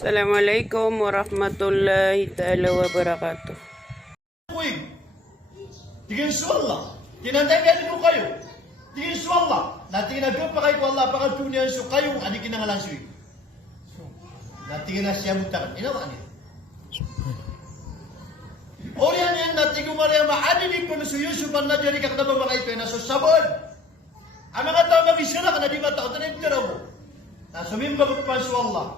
Assalamualaikum warahmatullahi ta'ala wabarakatuh. Tingin sa Allah, kinandayan mo kayo. Tingin sa Allah, natingin na pa kayo Allah, baka tuniyan sa kayo, adi kinangalan suwi. Natingin na siya mutakan, inawa niya. Oriyan yan, natingin mo rin maani ni po na sa Yusuf ang nadiri kak na bamakay ito, na sa sabon. Ang mga tao mag-isira ka na di matao, tanim tira mo. Nasumimba ko pa sa Allah.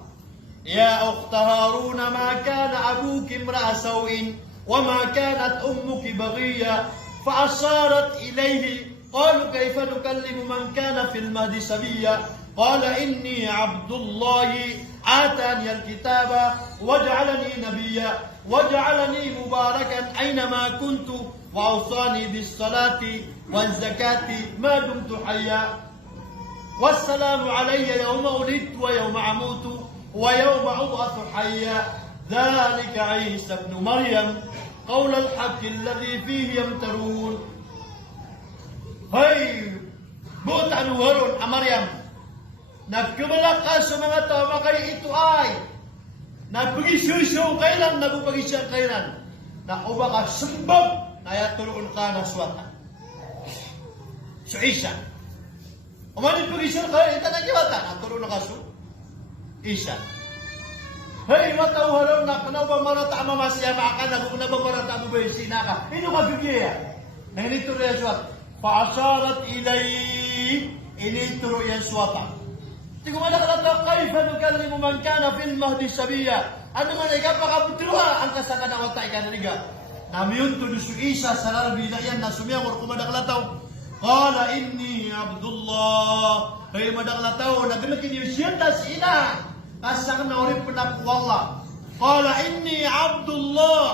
Ya ukhta Haruna, ma kana abuki imra'a sawin, wa ma kanat ummuki baghiya, fa asharat ilayhi. قالوا كيف نكلم من كان في المهد سبيا قال إني عبد الله آتاني الكتاب وجعلني نبيا وجعلني مباركا أينما كنت وأوصاني بالصلاة والزكاة ما دمت حيا والسلام علي يوم ولدت ويوم أموت ويوم أبعث حيا ذلك عيسى ابن مريم قول الحق الذي فيه يمترون. Hay, buot anu haron, Amaryam. Nagkamalaka sa mga tao kay ito ay nagpagisuso kailan, nagpagisya kailan. Na uba ka sumbag, na tuloon ka na swata. So isa. Umanit pagisya kailan, ito nagiwata, na tuloon na ka so. Isa. Hay, mataw haron na kanaw marata amamasya maka, naguna ba marata mo ba yung sinaka? Ino magigaya. Nanginito rin swata. فأشارت إليه إلي ترؤيا سواتا تقول أنا قلت كيف نكلم من كان في المهد سبيا أنا من يقف قبتلها أنت سكنا وطائك أنا نقا نميون تدسو إيسا سلال بيدايا نسميا ورقم دقلتو قال إني عبد الله هي مدقلتو نقلك يسير تسئنا أسكنا ورب نبو الله قال إني عبد الله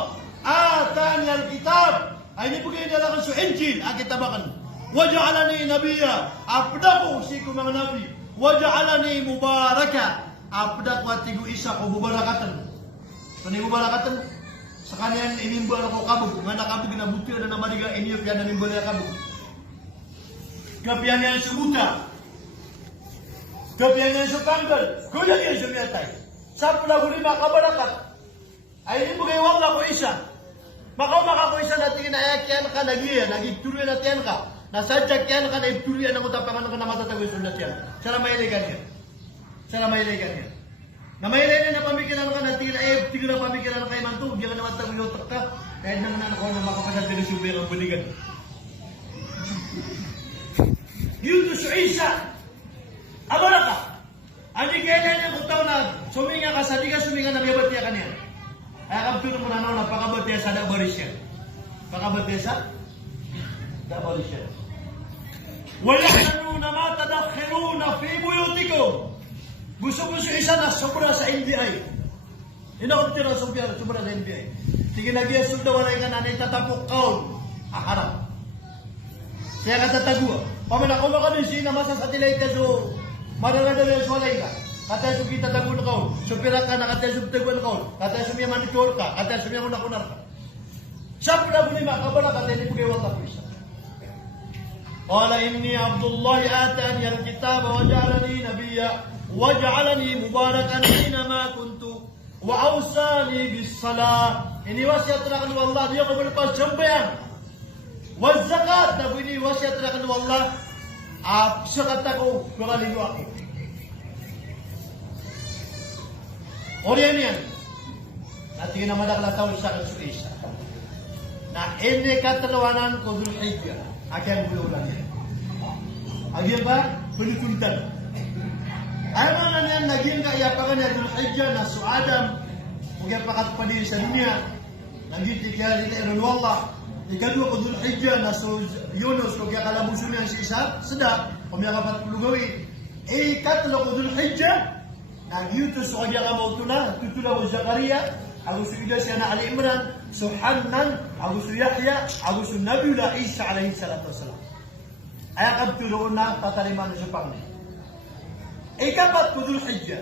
آتاني الكتاب ini begini dalam su Injil kita bakan. Waj'alani nabiyya, abdaku siku mga nabi. Waj'alani mubaraka, abdak watigu isa ko mubarakatan. Sani mubarakatan sakalian inimbal ko kabug, mana kabug na butir na namadiga inyo pian na nimbal ya kabug. Kapian yang subuta. Kapian yang supanggal, kuya yang sumiatay. Sapula ko lima kabarakat. Ay ini begini wala ko isa. Maka ko isa natin kinayakyan ka, nagituruan natin ka, nasadjakyan ka, naituruan ang utapangan ka na matatagos ulit yan. Sana mailigan yan. Sana mailigan yan. Na mailigan na pamikilan ka, tigil na pamikilan ka, iman to, hindi ka naman tagulotak ka, kahit naman ako na makapasal din sa subir ang baligan. Yun to sa isa. Abala ka. Hindi kaya niya kung tao na suminga ka, sa di ka suminga, nabiyabat niya ka niya. Ay kapturo mo na naman, pakabatesa da barisya. Pakabatesa da barisya. وَيَحْنُونَ مَا تَدَخِّرُونَ فِي بُيُوتِكُمْ. Gusto isa na sobra sa NBI. Inakuntira sobra sa NBI. Tingin na giya sunda wala nga nanay tatapok kaon. Harap. Siya ka tatagua. Pamana ko maka din siya na masasatilay ka so madala-dala sa walay ka. Kata su kita tagun kau, supira ka na kata su tagun kau, kata su miya manicure ka, kata su miya kunar ka. Siapa dah bunyi mak kabala kata ini punya wala bisa. Qala inni Abdullah atani al-kitab wa ja'alani nabiyya wa ja'alani mubarakan aina ma kuntu wa awsani bis salah. Ini wasiat terakan Allah dia kau berlepas sembahyang. Wa zakat dah bunyi wasiat terakan Allah. Sekata kau beralih aku. Oriyan yan. Natin na madaklatao sa kansuisa. Na ene katalawanan ko Zulhijjah. Akyang bululan yan. Agyan ba? Penutuntan. Ayaw nga yan, naging kaiyapakan niya Zulhijjah na su Adam. Kung yapakat pa din sa dunia. Naging tikya rin Erol Wallah. Ikadwa ko Zulhijjah na su Yunus. Kung yakalabuso niya si Isa. Sedap. Kung yakapat pulugawi. Ikatlo ko Zulhijjah. Nagiutos ko kanya ka mautuna, tutula ko Zakaria, ako su Ida siya na Ali Imran, su Hanan, ako su Yahya, ako su Nabiullah Isa alaihi salatu wassalam. Ay kabtuloon na tataliman na siya pang niya. Ikapat ko Zulhijjah.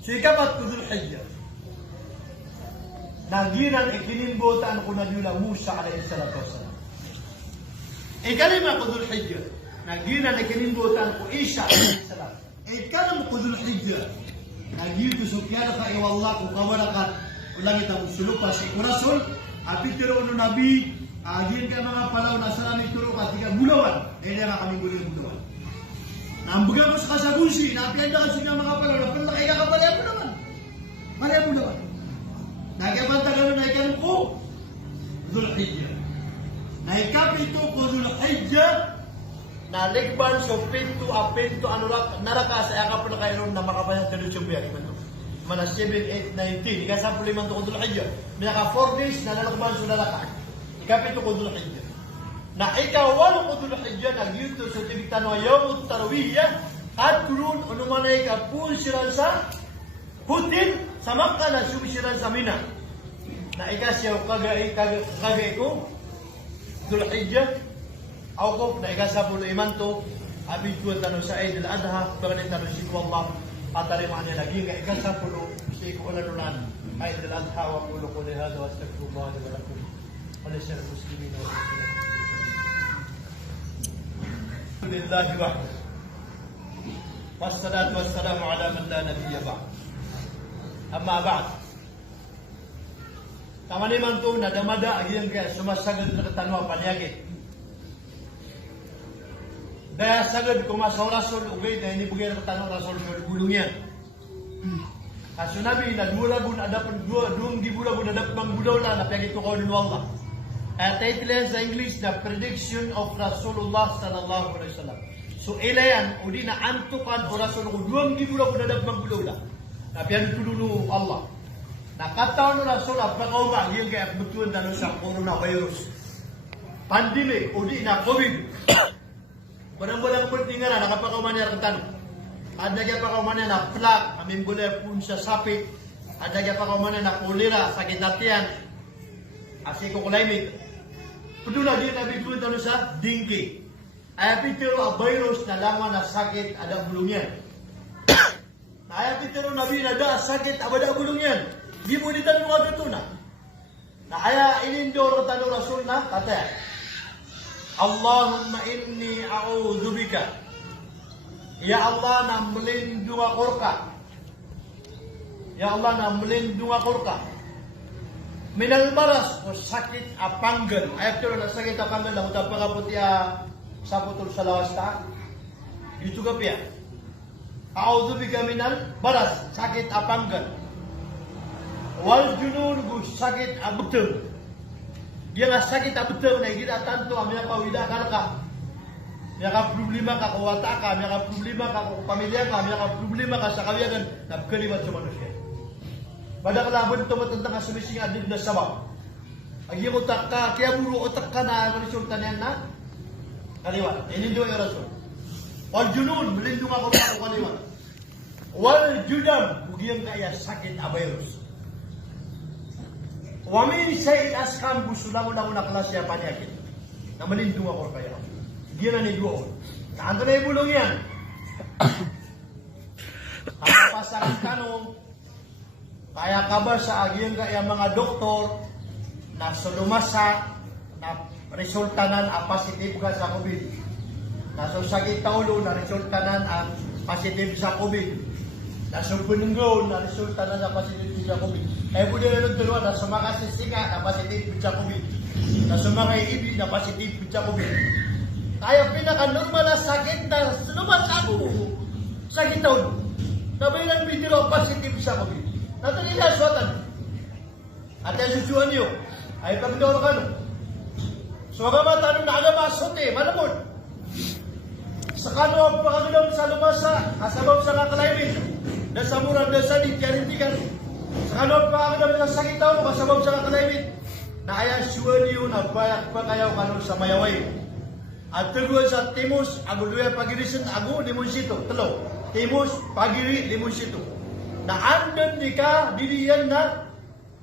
So ikapat ko Zulhijjah. Naginan ikinimbotan ko Nabiullah Musa alaihi salatu wassalam. Ikalima ko Zulhijjah. Naginan ikinimbotan ko Isa alaihi salam. Ikalam ko Zulhijjah. Nagyuto sukyala ka iwallah kung kawalakat ulang itang sulupa sa ikurasol at itiro no nabi agian ka mga palaw na salami turo ka tiga bulawan dahil nga kaming guling bulawan nambuga mo sa kasabusi na apyanda ka siya mga palaw na palakay ka kapalaya bulawan palaya bulawan nagyabanta gano'n na ikan ko Zulhijjah na ikapito ko Zulhijjah na ligban so pinto a pinto anurak naraka sa yakap na kayo na makabayang talusyon biya ito mana 7, 8, 19 ika 10 man to Dhul Hijjah minaka 4 days na nalakban sa lalaka ikapito ko Dhul Hijjah na ikaw 8 ko Dhul Hijjah nagyuto sa tibigtan wa yawmut tarwiyah at turun unumanay ka pulsiran sa putin sa Makkah na subisiran sa Mina na ikasyaw kagay ko Dhul Hijjah awkof na ika 10 imanto abituan tanong sa Eid al-Adha bagay tanong si Allah Patarima niya lagi nga ikasapulo si ko ulanunan ay dalan hawa ulo ko nila sa astaghfirullah wa lakum wa lisal muslimin wa lillahi wahdahu wassalatu wassalamu ala man la nabiyya ba'd amma ba'd tamaniman to nadamada agyan kaya sumasagad na katanwa panyagit daya sagad kumasaw rasol ugay na inibugay na tanong rasol sa gulong yan. Kaso nabi na duwalabun adapun duwang gibulabun adapang budawla na piyagito ko ng Allah. At title sa English na Prediction of Rasulullah sallallahu alaihi wasallam. So ilayan udi na antukan o rasul ko duwang gibulabun adapang budawla na piyagito tululu Allah. Nakataon na rasul apakaw ba yung kaya betuan tanong sa coronavirus. Pandemic udi na COVID. Barang-barang pentingan na nakapakauman niya ang tanong. Ada kaya pakauman niya na plak, amin boleh pun sa sapit. Ada kaya pakauman niya na kolera, sakit hatian. Asiko kulaimik. Pedula dia nabi tuan tanong sa dingki. Ayah pitero a virus na laman na sakit ada bulungnya. Ayah pitero nabi na da sakit abada bulungnya. Di mo di tanong ada tu na. Na ayah inindor tanong rasul na kata. Allahumma inni a'udzubika ya Allah na melindung ako ka ya Allah na melindung ako ka minal maras o sakit apanggal ayat ko na sakit apanggal na utang pagkaputia sa putol sa lawas ta itu ka piya a'udzubika minal maras sakit apanggal wal junun bu sakit abuteng dia nga sakit abuteng na gila tanto amya pa wida kalaka Miya ka problema ka kawata ka, miya ka problema ka pamilya ka, miya ka problema ka sa kawiyagan, napkalimat sa manusia. Pada kalaban ito matantang ka sumising adib na sabab. Agi mo tak ka, kaya buro otak ka na resulta niyan na kaliwat. Inindo yung rasul. Wal junun, melindung ako sa kaliwat. Wal judam, bugiyang kaya sakit a virus. Wamin sa'il askam busulang-ulang na klasya panyakit. Na melindung ako kaya. Dia na niguon. Kaanto na ibulong yan. Papasaran ka no, kaya ka ba sa agiyan kaya mga doktor na sulumasa na resultanan ang positive ka sa COVID. Na susagit taulo na resultanan ang positive sa COVID. Na supununggo na resultanan ang positive sa COVID. Kaya po din na turuan na sumakasisinga na positive sa COVID. Na sumakaiibi na positive sa COVID. Kaya pinaka-normal na sakit na lumasa ko. Sakit taon. Nabilang video positive sa COVID. Natalila suwatan. At yung susuan niyo. Ay kami daw ka no. So agama tanong na alam asote. Malamon. Sa kano ang pagkagalaw sa lumasa. Kasabaw sa kakalaimin. Na sa murang na sa karintikan. Sa kano ang pagkagalaw sa sakit taon. Kasabaw sa kakalaimin. Na ayan suwan niyo na bayak pa kayo kano sa mayaway. At kedua sa Timus, agu dua pagirisan agu limun situ, telo. Timus pagiri limun situ. Na andan dika diriyan na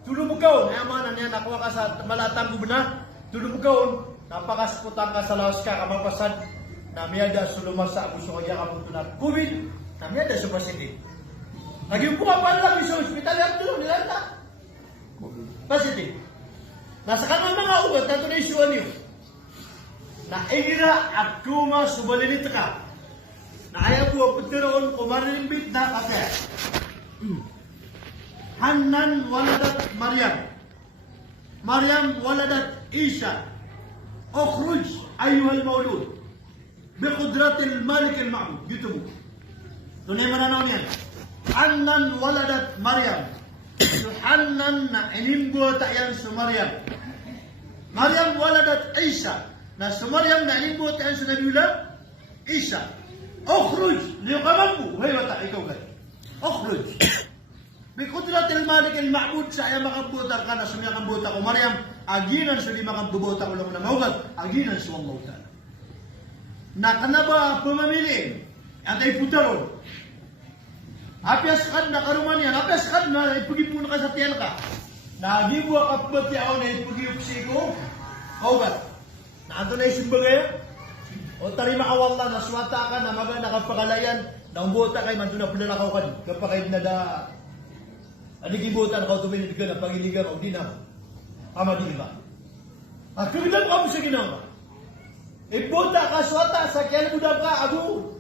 tulumukaon. Ay amanan niya nakuha ka sa malatang gubna. Tulumukaon, napakasputang ka sa lawas ka kamapasad. Na miyada sulumasa agu so kaya kapuntunan COVID. Na miyada sa positive. Naging buka pa lang sa hospital yung tulong nila na. Positive. Nasa kanong mga ugat na ito na isuan niyo. Na igira at kuma subalinit ka. Na ayaw po pagtiroon kumarimbit na kate. Hannan waladat Maryam. Maryam waladat Isa. Ukhruj ayyuhal maulud biqudratil malik al-ma'bud. Gitu bu. Tunay mananaw niyan. Hannan waladat Maryam. So Hannan na inimbo tayan sa Maryam. Maryam waladat Isa. Na sa Maryam na inimbo tayan sa Nabiullah Isa. Ukhruj liqamambu. Hay wata ikaw ka. Ukhruj. Biqudratil malik al-ma'bud sa ay makabuta ka na sumya kambuta ko Maryam. Aginan sa di makabubuta ko lang na maugat. Aginan sa Allah ta'ala. Na kanaba pumamili. At ay putaron. Apias kad na karuman yan. Apias kad na ipagipuna ka sa tiyan ka. Nagibuwa ka pati ako na ipagiyupsi ko. Maugat. Na ito na isimbagay. O tari makawala na swata ka na maga nakapakalayan. Na umbuta kay man doon na pinalakaw ka. Kapag na da. Adikibutan ka tuminid ka na pagiligan o di na. Amadi ba? At kagilang ka mo sa ginawa. Ibuta ka swata sa kaya budab ka agu.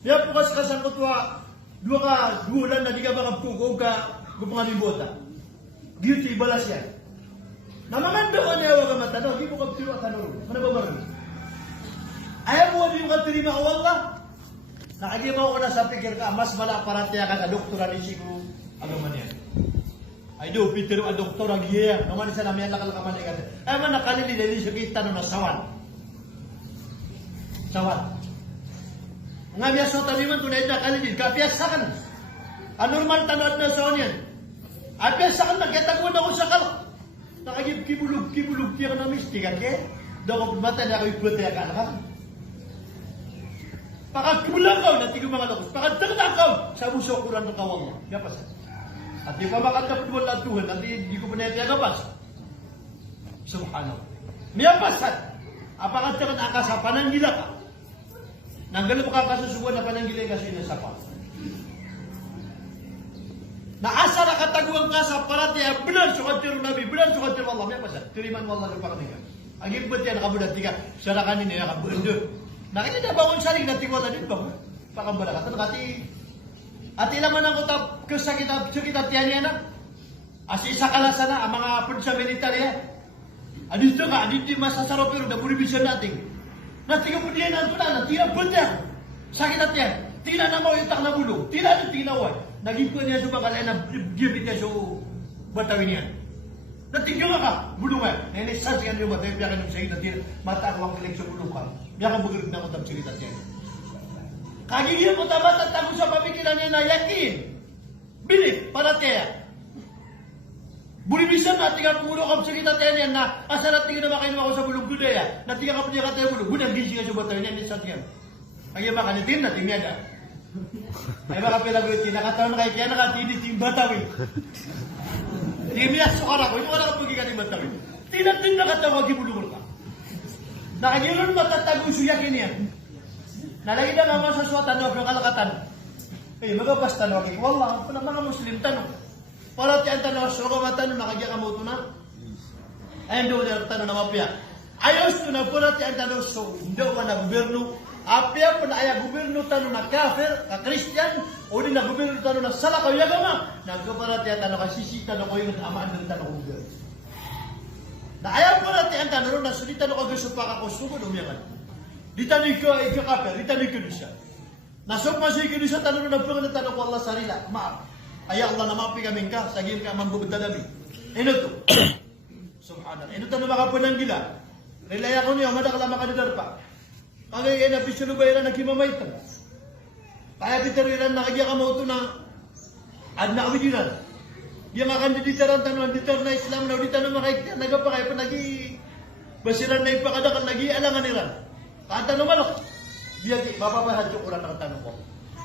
Kaya pukas ka sa kutwa. Dua ka bulan na di ka makapukog ka gupangan ibuta. Beauty balas yan. Namanganda ko niya wag ka matano. Di mo ka tiro at tanong. Ano ba marami? Ayaw mo di mo ka tirima o Allah. Nakagima ko na sa pikir ka. Mas mala para tiya ka sa doktora ni Siku. Ano man yan? Ay do, Peter, ang doktor, ang iya. Naman isa namin yan lakalakaman na ikata. Ay man, nakalili, dahil siya kita na sawan. Sawan. Nga biya sa taliman, tunay na kalili, kapiyasakan. Anormal tanod na sawan yan. Ay piyasakan na, kaya taguan ako sa kalak. Nakagib, kibulog, tiya ka na mistikan, kaya. Daw ko pumata na ako iputi ka na. Pakagkulakaw, natigong mga lakos. Pakagtagtakaw, sa buso kuran ng kawang mo. Kaya pa sa. At di pa makatapod ang Tuhan, at di ko pa na ipiyagabas. Subhanahu. Miyapasan. Apakatsakan ang sa pananggila ka. Nanggal mo ka kasusubuan na pananggila kasi nasa pa. Naasa na kataguan ka sa parati, benar sukatir Nabi, benar sukatir Allah. Miyapasan. Tiriman mo Allah ng pakanigan. Ang ibut yan, nakabulat di ka. Sarakanin niya, nakabulat. Nakita na bangon saling natiwala din ba? Pakambala ka. Nakati. At ilang man ang utap kasakita tiyan niya na. As isa kalasa na ang mga apod sa militarya. Adito ka, adito masasaro pero na puribisan natin. Natinga po niya na ito na, natinga po niya. Sakit at yan. Tina na mo itak na bulong. Tina na tinawan. Naging po niya sa bakalay na gibit niya sa batawin niya. Natinga ka, bulong ka. Nainisas yan yung batawin niya kanong sa'yo na tira. Matakwang kilig sa bulong ka. Niya ka bugirig na utap sakit at yan. Kagigil mo tamat at tago sa pamikiran niya na yakin. Bilip, para tiya. Bulibisan na tinggal pulo kam sakit at yan na asarat tingin na makain ako sa bulong gudaya. Na tinggal ka po niya kataya bulong. Budang gisi nga sa batawin niya, nisat yan. Kaya makanitin na tingnan niya. Ay baka pilagulitin, nakataon na kayo kaya nakatidit yung batawin. Timiyas sukar ako, ito ka nakapagigan yung batawin. Tinatin nakatawag yung bulong ka. Nakagilon matatago suyakin yan. Nalagi na naman sa suwatan ng kalakatan. Eh, magabas tanong. Wallah, mga Muslim tanong. Para tiyan tanong, suka matanong, nakagya ka mo ito na. Ayun doon yung tanong na mapya. Ayos ito na po na tiyan tanong, so hindi ko na gobyerno. Apya po na aya gobyerno tanong na kafir, ka Christian, o di na gobyerno tanong na salakaw yagama. Nagkapara tiyan tanong, kasisi tanong ko yung amaan ng tanong gobyerno. Na ayaw po na tiyan tanong, na sulitan ako gusto pa ako, sumod umiyakan. Ditani ko ay kafir, ditani ko siya. Nasok masih ko siya tanong na pang tanong ko Allah sarila. Maaf. Ay Allah na maapi kami ka, sagim ka manggubad dami. Ino to. Subhanallah. Ino tanong mga pananggila. Relaya ko niyo madakala makadadar pa. Pagay na pisulu bayran nagkimamaitan. Kaya bitariran nakagya ka mo to na ad na kabidinan. Yang akan diditaran tanong ditar na Islam na ditanong makaitan nagapakay pa nagi basiran na ipakadakan lagi alangan niran. Kata naman ako, biya di, mapapahad yung ulan ng tanong ko.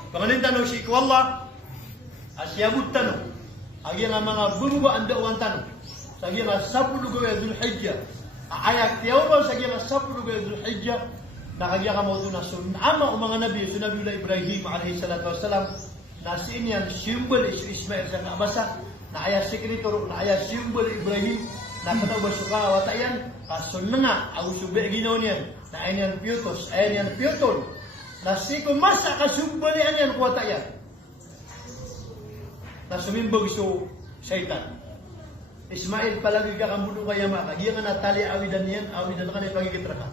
Pangaling tanong si Iku Allah, asyabut tanong. Agi nga mga buruba ang dawan tanong. Sagi nga 10 gawin Dhul-Hijjah. Ayak tiyaw ba sagi nga 10 gawin Dhul-Hijjah. Nakagya ka mo ito na sunama o mga nabi, sunabila Ibrahim a.s. Na sinyan simbol isu Ismail sa nabasa. Na ayah sekretor, na ayah simbol Ibrahim. Na kanabas suka watayan. Kasun na nga, ang subi ginaw niyan. Na ayan yan piutos, ayan yan piutol. Na si kumasa kasumbalian yan kuwata yan. na sumimbog so syaitan. Ismail palagi ka kamuno kaya maka. Iya nga natali awidan ka na ipagigitra ka.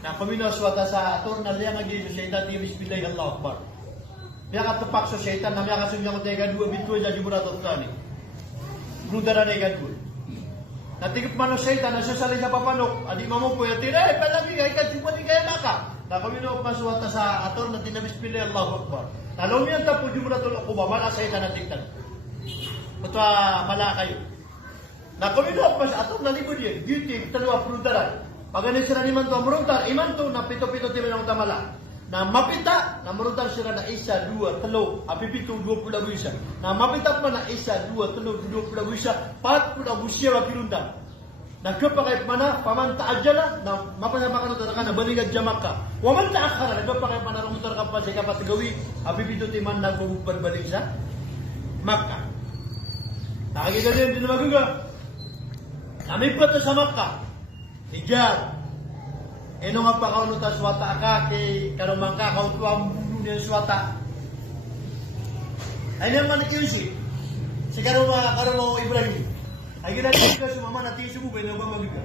Na paminaw swata sa ator na liya nga giso syaitan, di bismillah Allah Akbar. Miya katupak so syaitan na miya kasunya ko tayo kadua, bituwa dyan jimuratot ka ni. Brudara na ikadua. Natigip man o syaitan na susali sa papanok, adi mo po yung tira, palagi ka, ikaduma ni kaya maka. Na paminaw pa swata sa ator na tinabismillah Allah Akbar. Talong yan tapo jimuratot ako ba, mana syaitan na tigtan. Matwa mala kayo. Na kuminok pa sa atong nalibod yun, duty, talwa pruntaran. Paganin sila ni Manto, muruntar, imanto, na pito-pito timan ang tamala. Na mapita, na muruntar sila na isa, dua, talo, apipito, 20 buwisa. Na mapita pa na isa, dua, talo, 20 buwisa, 40 buwisa, mapirunta. Na kapakay mana, pamanta adjala, na mapanabakan ito na baligad jamak ka. Wamanta akara, nagpapakay pa na rumutar ka pa sa kapat gawi, apipito timan na gumupad balik sa Makkah. Nakakita din na magaga. Namipat sa Makkah, hijar. Eno nga pa kauno ta swata ka kay karumang ka kautuang bulo niya swata. Ay naman iusi. Si karumang Ibrahim. Ay ginagawa ka sa mama natin sumo ba na magiga.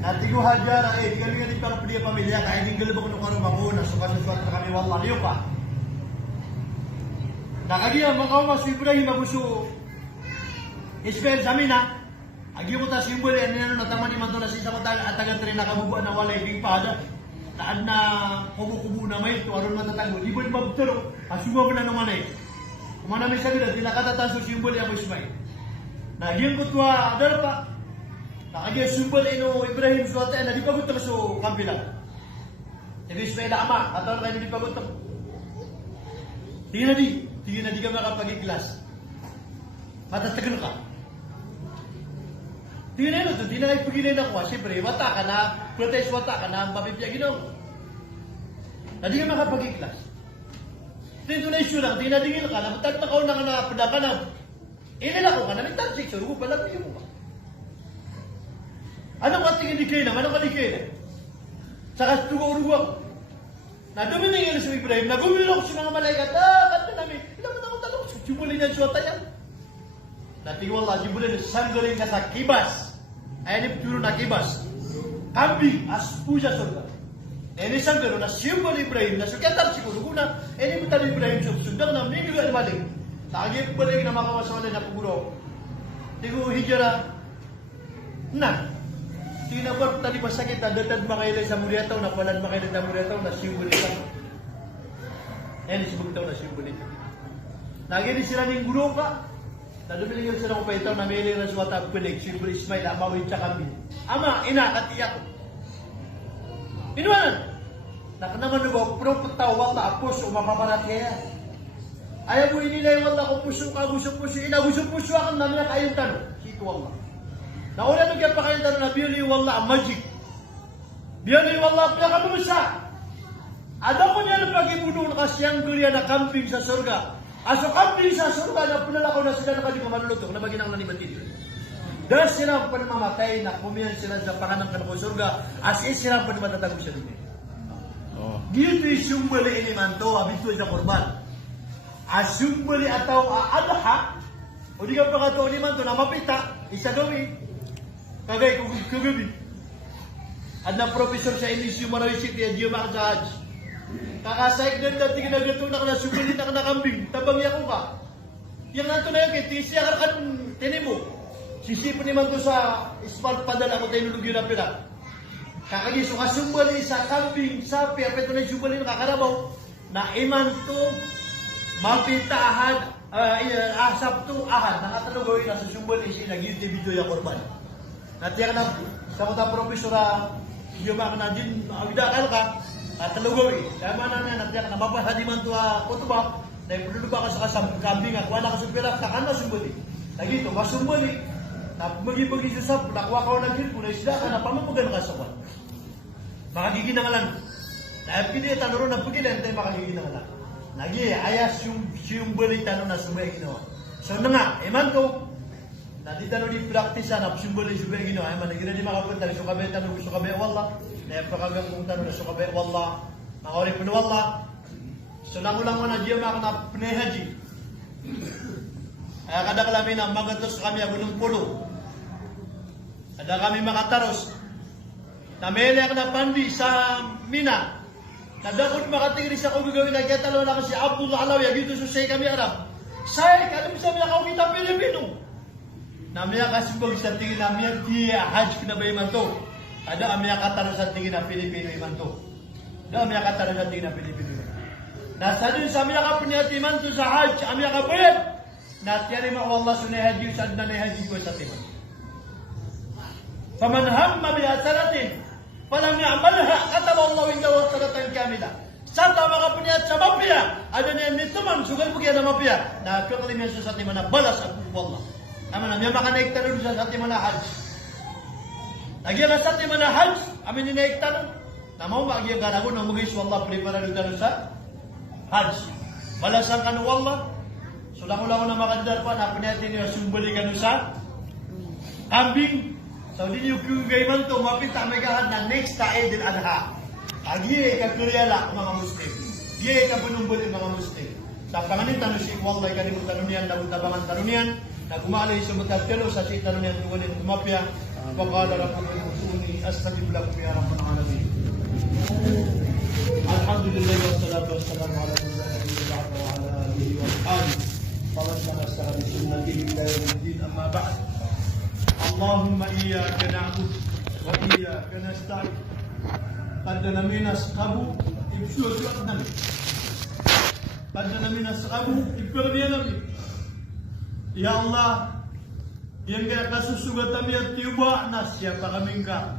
Natigo hajar di kami nga para piliya pamilya kay din galibak no karumang ko na suka sa swata kami wallahi liyo pa. Nakagiya makaw mas Ibrahim aguso. Ismail Zamina. Agi mo ta simbol yan nino na tamani man to na si sa mata atagan tre nakabubuan na walay bing pada. Taan na kubo-kubo na may to aron matatango. Di ba mabtero? Asuwa na naman eh. Kumana may sabi na dinakatatan sa simbol yan mo Ismail. Na diyan ko tuwa adal pa. Nakagi simbol ino Ibrahim suwata na di pagut ta so kampilan. Jadi Ismail ama ataw kayo di pagut ta. Di ka makapag-iglas. Matatagal ka. Di na ipagilin ako. Siyempre, wata ka na, protest wata ka na, mapipiyagin ako. Na di ka makapag-iklas. Dito na issue lang, di na dingil ka, namatagtakaw na ka na, pada ka na, inila ko ka na, may tansik, so, palang piyo mo ka. Anong katingin di kayo na? Anong kaligay na? Saka tugo-urugo ako. Na dumitingin sa Ibrahim, nagumilo ko sa mga malaikat, kanto namin, ilang mo na akong talong, jumulin ang suwata yan. Natingin wala, jumulin, sanggaling ka sa kibas. Ini turun na kibas. Kambing as puja surga. Ini sanggaro na simbol Ibrahim na sukatar siguro na ini betul Ibrahim sundang na minggu ga balik. Lagi balik na makawasawala na puguro. Tigo hijra. Na. Tinabot tali pasakit datad makailay sa muriataw na palan makailay sa muriataw na simbol ito. Ini simbol ito na simbol ito. Lagi di sila ning guro ka. Nadumilingan sila ko pa ito na may ilang suwata pinig, simbol Ismail, amawin siya kami. Ama, ina, katiyak ko. Inuwanan. Nakanaman ba, pero pataw, wala, apos, umapaparat kaya. Ayaw mo inilay, wala, kung puso ka, gusto, ina, gusto, ako namin na kayong tanong. Sito, wala. Nauna nung kaya pa kayong tanong na, biyali, wala, magic. Biyali, wala, pinaka mo siya. Ada ko niya na pag-ibuno na kasiyang gulya na camping sa surga. Aso kambing sa surga na punalakaw na sila na kadi kumalulutok na maginang naniman dito. Dahil sila ang panamamatay na kumiyan sila sa panganang kanako surga as is sila ang panamatatagong siya dito. Dito isumbali ini manto abito sa korban. Asumbali ataw adha o di ka pa kato ni manto na mapita isa gawin. Kagay kagabi. Adna professor sa Inisio University at Diyomak sa Hajj. Kakasaik din dati ginagatunak na subalin na kanakambing. Tabang yako ka. Yang nato na yun, tisi akarkan tinimo. Sisipon naman to sa ispat padala ko tayo nulugyo na pira. Kakagiso kasumbali sa kambing, sapi, apeto na subalin kakarabaw. Na iman to, mapita ahad, asap to ahad. Nakatano gawin na sa sumbali siya, nag-yun video yung korban. Natiyak na, sa mga profesora, yung mga na din, awidakal ka, at talugawi. Kaya mana na nandiyan na mabahadi man to kutuba na ipuluba ka sa kambing at wala ka sa pera kakana sumbali. Lagi ito, masumbali. Na magi-magi sa sap, nakuha ka ng hilpo na isda ka na pamamugan ka sa kwan. Makagigin na nga lang. Dahil pinita na rin ang pagilan, tayo makagigin na nga lang. Lagi, ayas yung balik tanong na sumay ginawa. So na nga, eman to, nandito na di practice na simboli sumay ginawa. Eman, nagina di makapunta, sukabe tanong, sukabe wala. Dahil pakagang kung tanong na sukabe wala. Nakawari po na wala. So lang ulang na diya mga na pinahaji. Kaya kada kami na magatos kami gunung pulo. Kada kami makataros. Namele na pandi sa Mina. Nadakot makatingin sa kong gagawin na kaya talo na kasi Abdul Alawi, gitu susay kami Arab. Say, kalim sa mga kita Pilipino. Namaya kasi kong sa tingin namaya tiya hajj na ba iman to. Ada amaya kataro sa tingin na Pilipino iman to. Ada amaya kataro sa tingin na Pilipino iman. Nasa din sa amaya kapuniati iman to sa hajj, amaya kapuyat. Natiyari ma Allah sunay hajj sa adna na hajj ko sa timan. Faman hamma bi'asaratin falam ya'malha kataba Allah indahu hasanatan kamila. Santa makapuniat sa mapia, ada niyan nituman sugal bugyan na mapia. Na kakaliman sa timan na balas ang Allah. Aman na makanaik tanong sa timan na hajj. Lagi sa timan na hajj, amin ni naik tanong. Namaw magiya ganago na mugis wallah prepara dito sa hajj. Balasan kanu Allah. Sulang-ulang na makadar pa na puniatin niyo sumbalikan sa kambing. So, din yung kugayman to, mapita magahan na next ta Eid al-Adha. Agiye ka kuryala mga Muslim. Giye ka penumbol mga Muslim. Sa panganitan si Wallahi kanimong tanunian, lagun tabangan tanunian, na gumalay sa magkatelo sa si tanunian tuwanin kumapya, waqala lakum al-musuni, astajib lakum ya rabbal alamin. Alhamdulillah wassalatu wassalamu ala rasulillah wa ala alihi wa sahbihi. Faman istahara bi sunnatihi ila yaumiddin amma ba'd. اللهم إياك نعبد وإياك نستعين قد من أسقبوا إبشوا جوعنا قد من أسقبوا إبقرني نبي يا الله yang kaya kasusugat kami at tiba nasya para mingka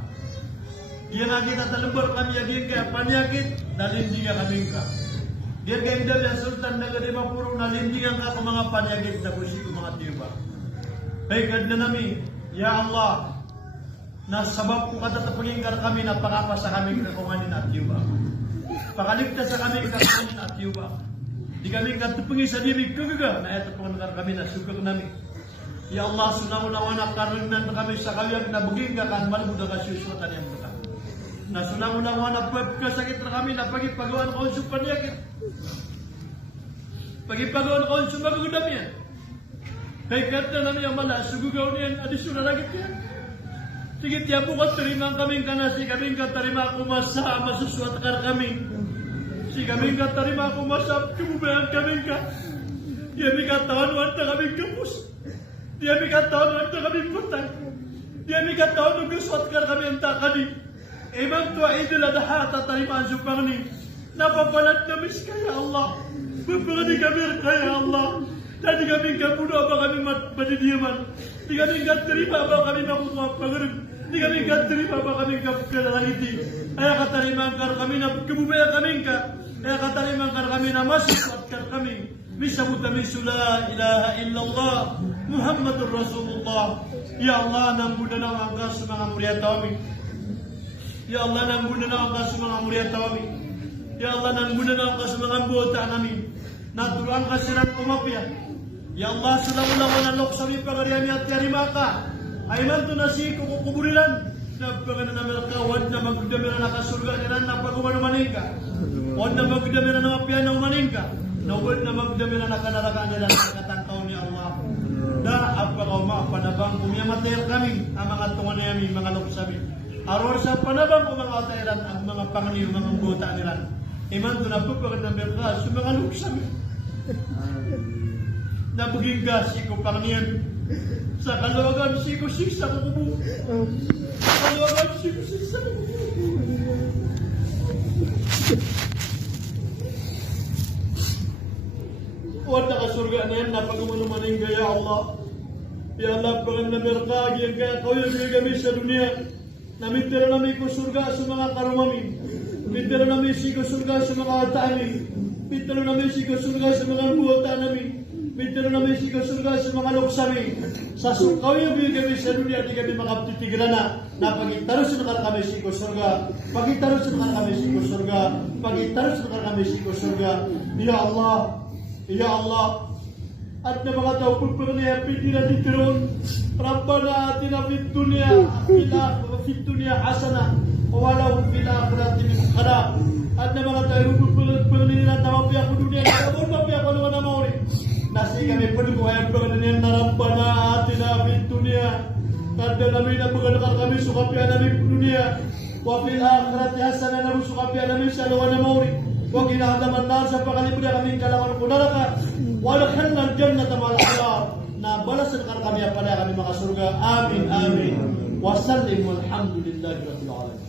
yang kita terlebar kami yang kaya panyakit nalindingan kami ka yang kaya indal yang sultan negara Mapuro nalindingan ka ke mga panyakit na kusi ke mga tiba baik na nami ya Allah, na sabab ko kada tapagingkar kami na pangapa sa kami kakunganin at yuba. Pakaligtas sa kami kakunganin at yuba. Di kami katapagi sa dibig kagaga na ito panganar kami na sukar namin. Ya Allah, sunang-unang karinan kami sa kawiyag na bugingka kan malbuda ka syusutan yang buka. Na sunang-unang kasakit na kami na pagipagawan ko sa panyakit. Pagipagawan ko sa magagudam yan. Kaya kata namin ang mala, sugugaw niyan, adisyon na lagi yan. Sige, tiyan po ka, tarimang kaming kanasi, kaming katarima kumasa, masusuat kar kami. Si kaming katarima kumasa, kumubayan kaming ka. Diyan may katawan, wanta kaming kapus. Diyan may katawan, wanta kaming putang. Diyan may katawan, naguswat kar kami ang takani. Ibang tuwa idul adha, tatarimaan supang ni. Napapalat na mis kaya Allah. Bapagani kami kaya Allah. Tadi kami kapuno apa kami madidiaman. Di kami terima apa kami makuha pangarap. Di kami terima apa kami kalaliti. Ayah katarima kar kami na kebubaya kami ka. Ayah katarima kar kami na masuk kar kami. Misabut kami la ilaha illallah Muhammadur Rasulullah. Ya Allah nambuna na angka sa mga muriat kami. Ya Allah nambuna na angka sa mga muriat kami. Ya Allah nambuna na angka sa mga buota kami. Naturuan ka silang kumapya. Ya Allah, sulang-ulang manalok sa mga pangariami at yarimaka. Ay man to na si kukuburilan. Napagana na merakawad na magdamira na kasurga nila na pag-umanumanin ka. Wad na magdamira na mapya na umanin ka. Nawad na magdamira na kanarakaan nila na katangkaw ni Allah. Da, apakaw maapanabang kumiyamatayar kami ang mga tungan na yami, mga luksami. Aror sa panabang o mga atayran ang mga panganiyo, mga buta nila. Iman to na pagpagana na merka sa mga luksami. Nabuging si ko pangniyan sa kaluwagan si ko sisa ko kubo. Kaluwagan si ko sisa ko kubo. Wala ka surga na yan napag-umunumaning kaya Allah. Ya Allah, pangan na merkagi ang kaya kau yung gagami sa dunia. Namitira namin ko surga sa mga karumami. Mitira namin si ko surga sa mga atani. Mitira namin si ko surga sa mga buhata namin. Mitira namin si surga sa mga luksami. Sa sukaw yung bigay sa dunia, di kami makaptitigilan na pagitaros na kami si surga. Pagitaros na kami si surga. Pagitaros na kami si surga. Ya Allah, Ya Allah. At na mga tao pagpagalihan, pitira di tiron. Rabbana atina fit dunya hasana. Walau fil akhirati min khalaq. At na mga tao pagpagalihan, tawapi ako dunia. Tawapi ako naman na mauri. Nasi kami pun ko ayam pengen yang narampana hati nabi dunia. Kada nabi na pengen kami suka piala nabi dunia. Wa fil akhirat hasanah nabi suka piala nabi sallallahu mauri. Wa qina adzaban nar sa pakali budak kami kalawan kunaraka. Wa dakhalna jannata ma'al abrar. Na balasan kami pada kami maka surga. Amin amin. Wa sallim walhamdulillahi rabbil alamin.